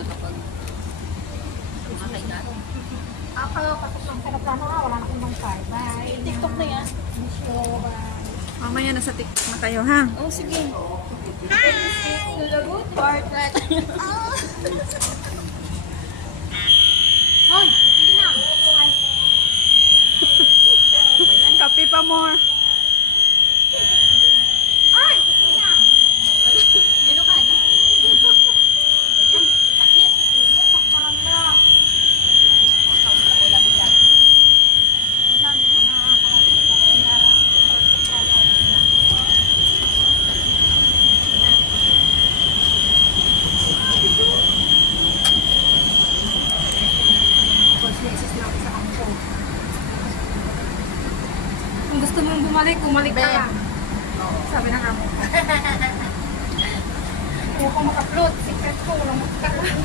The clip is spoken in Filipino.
kapag makakailan. Ako, kapag ang kanaplano nga, wala na akong bangkay. Bye. TikTok na yan. Bisyo, bye. Mamaya nasa TikTok na kayo, ha? Oh, sige. Hi! To the good part. Hoy, hindi na. Ay, Kape pa more. ay, hindi na. Ano ka na? Sakit. Takmalan na. Wala bigla. Ilan na kanyara. Conscious na ako sa kampo. Kung gusto mong bumalik, bumalik ka lang. Sabi ng amo ko. Kung ako maka-upload, secret ko, walang magkakaroon.